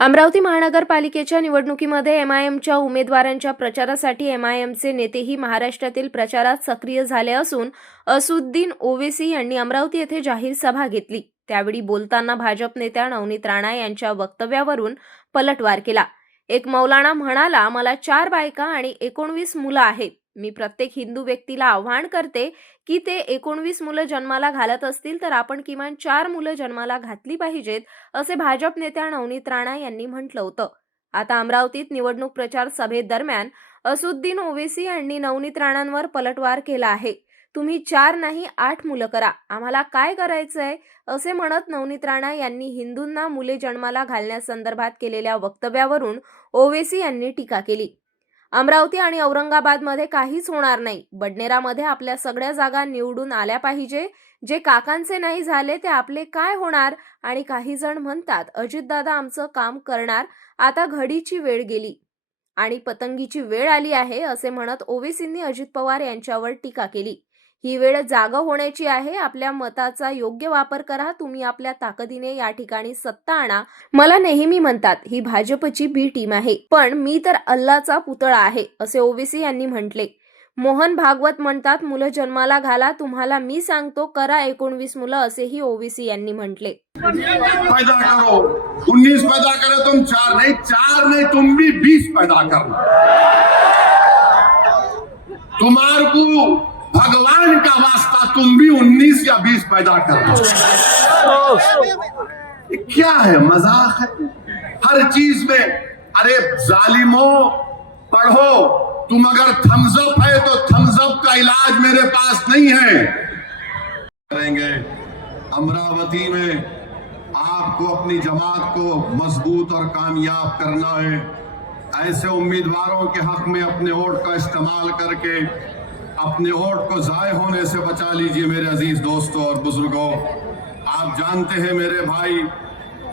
अमरावती महानगरपालिकेच्या निवडणुकीमध्ये एमआयएमच्या उमेदवारांच्या प्रचारासाठी एमआयएमचे नेतेही महाराष्ट्रातील प्रचारात सक्रिय झाले असून असुद्दीन ओवेसी यांनी अमरावती येथे जाहीर सभा घेतली। त्यावेळी बोलताना भाजप नेत्या नवनीत राणा यांच्या वक्तव्यावरून पलटवार केला। एक मौलाना म्हणाला, मला 4 बायका आणि 19 मुलं आहेत। मी प्रत्येक हिंदू व्यक्तीला आव्हान करते की ते 19 मुलं जन्माला घालत असतील तर आपण किमान 4 मुलं जन्माला घातली पाहिजेत, असे भाजप नेत्या नवनीत राणा यांनी म्हटलं होतं। आता अमरावतीत निवडणूक प्रचार सभेदरम्यान असुद्दीन ओवेसी यांनी नवनीत राणांवर पलटवार केला आहे। तुम्ही 4 नाही 8 मुलं करा, आम्हाला काय करायचंय, असे म्हणत नवनीत राणा यांनी हिंदूंना मुले जन्माला घालण्यासंदर्भात केलेल्या वक्तव्यावरून ओवेसी यांनी टीका केली। अमरावती आणि औरंगाबादमध्ये काहीच होणार नाही। बडनेरामध्ये आपल्या सगळ्या जागा निवडून आल्या पाहिजे। जे काकांचे नाही झाले ते आपले काय होणार? आणि काही जण म्हणतात अजितदादा आमचं काम करणार, आता घडीची वेळ गेली आणि पतंगीची वेळ आली आहे, असे म्हणत ओवेसींनी अजित पवार यांच्यावर टीका केली। ही वेळ जागा होण्याची आहे, आपल्या मताचा योग्य वापर करा, तुम्ही आपल्या ताकदीने या ठिकाणी सत्ता आणा। मला नेहमी म्हणतात ही भाजपची बी टीम आहे, पण मी तर अल्लाचा पुतळा आहे, असे ओवेसी यांनी म्हटले। मोहन भागवत म्हणतात मुलं जन्माला घाला, तुम्हाला मी सांगतो करा 19 मुलं, असेही ओवेसी यांनी म्हटले। पैदा करो 19 पैदा करे तुम 4 नहीं तुम भी 20 पैदा करना। तुम्हारे को भगवान का वास्ता तुम भी 19 या 20 पैदा करना। क्या है, मजाक है हर चीज में। अरे जालिमों, पढ़ो, तुम अगर थम्स अप है तो थम्स अप का इलाज मेरे पास नहीं है। करेंगे अमरावती में आपको अपनी जमात को मजबूत और कामयाब करना है। ऐसे उम्मीदवारों के हक में अपने वोट का इस्तेमाल करके अपने वोट को जाय होने से बचा लीजिए मेरे अजीज दोस्तों और बुजुर्गों। आप जानते हैं मेरे भाई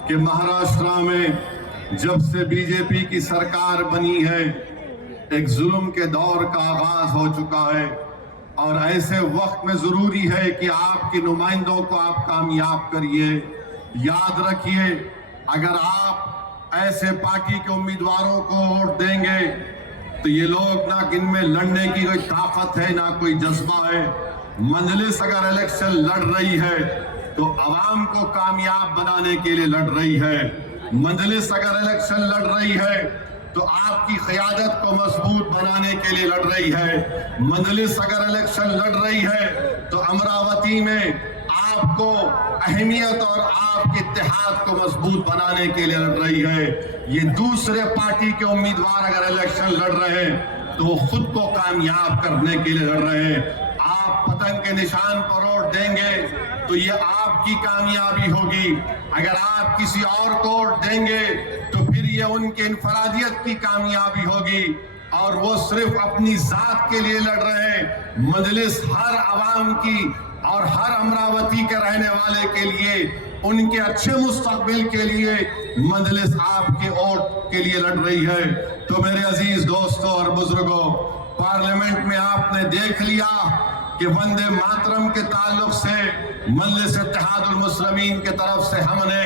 कि महाराष्ट्र में जब से बीजेपी की सरकार बनी है एक जुल्म के दौर का आगाज हो चुका है, और ऐसे वक्त में जरूरी है कि आपके नुमाइंदों को आप कामयाब करिए। याद रखिए, अगर आप ऐसे पार्टी के उम्मीदवारों को वोट देंगे तो ये लोग ना इनमें लड़ने की कोई ताकत है ना कोई जज्बा है। मजलिस अगर इलेक्शन लड़ रही है तो अवाम को कामयाब बनाने के लिए लड़ रही है। मजलिस अगर इलेक्शन लड़ रही है तो आपकी क़यादत को मजबूत बनाने के लिए लड़ रही है। मजलिस अगर इलेक्शन लड़ रही है तो अमरावती में आपको अहमियत और आपके इत्तेहाद को मजबूत बनाने के लिए लड़ रही है। ये दूसरे पार्टी के उम्मीदवार अगर इलेक्शन लड़ रहे हैं तो वो खुद को कामयाब करने के लिए लड़ रहे हैं। आप पतंग के निशान पर वोट देंगे तो ये आपकी कामयाबी होगी। अगर आप किसी और को वोट देंगे तो फिर ये उनके इनफरादियत की कामयाबी होगी, और वो सिर्फ अपनी जात के लिए लड़ रहे हैं। मजलिस हर आवाम की और हर अमरावती के रहने वाले के लिए, उनके अच्छे मुस्तकबिल के लिए मजलिस आपके वोट के लिए लड़ रही है। तो मेरे अजीज दोस्तों और बुजुर्गों, पार्लियामेंट में आपने देख लिया कि वंदे मातरम के ताल्लुक से मजलिस इत्तेहादुल मुस्लिमीन के तरफ से हमने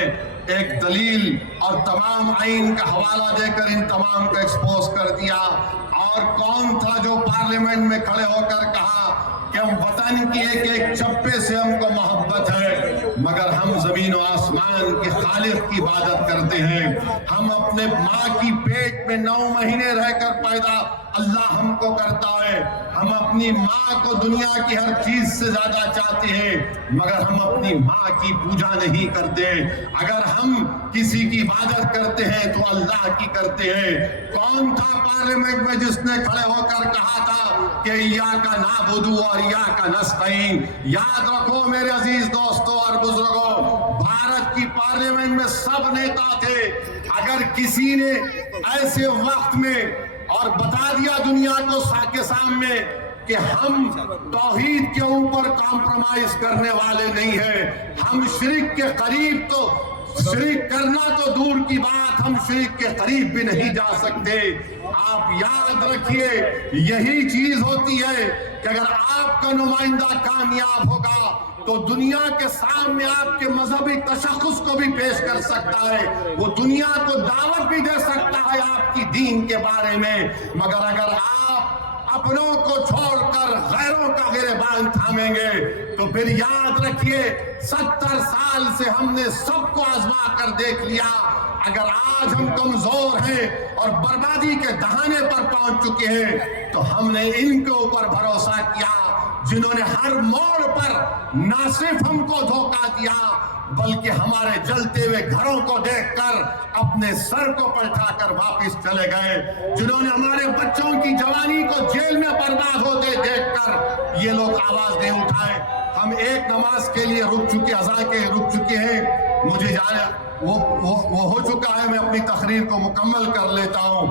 एक दलील और तमाम आइन का हवाला देकर इन तमाम को एक्सपोज कर दिया। और कौन था जो पार्लियामेंट में खड़े होकर कहा कि हम वतन की एक एक चप्पे से हमको मोहब्बत है, मगर हम जमीन और आसमान के खालिक की इबादत करते हैं। हम अपने माँ की पेट में 9 महीने रहकर पैदा अल्लाह हमको करता है। हम अपनी माँ को दुनिया की हर चीज से ज्यादा चाहते हैं, मगर हम अपनी माँ की पूजा नहीं करते। अगर हम किसी की इबादत करते हैं तो अल्लाह की करते हैं। कौन था पार्लियामेंट में जिसने खड़े होकर कहा था कि इय्याका नअबुदु और इय्याका नस्तईन? याद रखो मेरे अजीज दोस्तों और बुजुर्गों, भारत की पार्लियामेंट में सब नेता थे। अगर किसी ने ऐसे वक्त में और बता दिया दुनिया को के सामने कि हम तौहीद के ऊपर कॉम्प्रोमाइज करने वाले नहीं हैं, हम शिर्क के करीब, तो शिर्क करना तो दूर की बात, हम शिर्क के करीब भी नहीं जा सकते। आप याद रखिए, यही चीज होती है कि अगर आपका नुमाइंदा कामयाब होगा تو دنیا کے سامنے آپ کے مذہبی تشخص کو بھی پیش کر سکتا ہے، وہ دنیا کو دعوت بھی دے سکتا ہے آپ کی دین کے بارے میں، مگر اگر آپ اپنوں کو چھوڑ کر غیروں کا گریبان تھامیں گے تو پھر یاد رکھیے 70 سال سے ہم نے سب کو آزما کر دیکھ لیا، اگر آج ہم کمزور ہیں اور بربادی کے دہانے پر پہنچ چکے ہیں تو ہم نے ان کے اوپر بھروسہ کیا جنہوں نے ہر موڑ پر نہ صرف ہم کو دھوکہ دیا بلکہ ہمارے جلتے ہوئے گھروں کو دیکھ کر اپنے سر کو پلٹا کر واپس چلے گئے، جنہوں نے ہمارے بچوں کی جوانی کو جیل میں برباد ہوتے دیکھ کر یہ لوگ آواز نہیں اٹھائے۔ ہم ایک نماز کے لیے رک چکے، اذان کے رک چکے ہیں، مجھے جانا وہ ہو چکا ہے، میں اپنی تقریر کو مکمل کر لیتا ہوں۔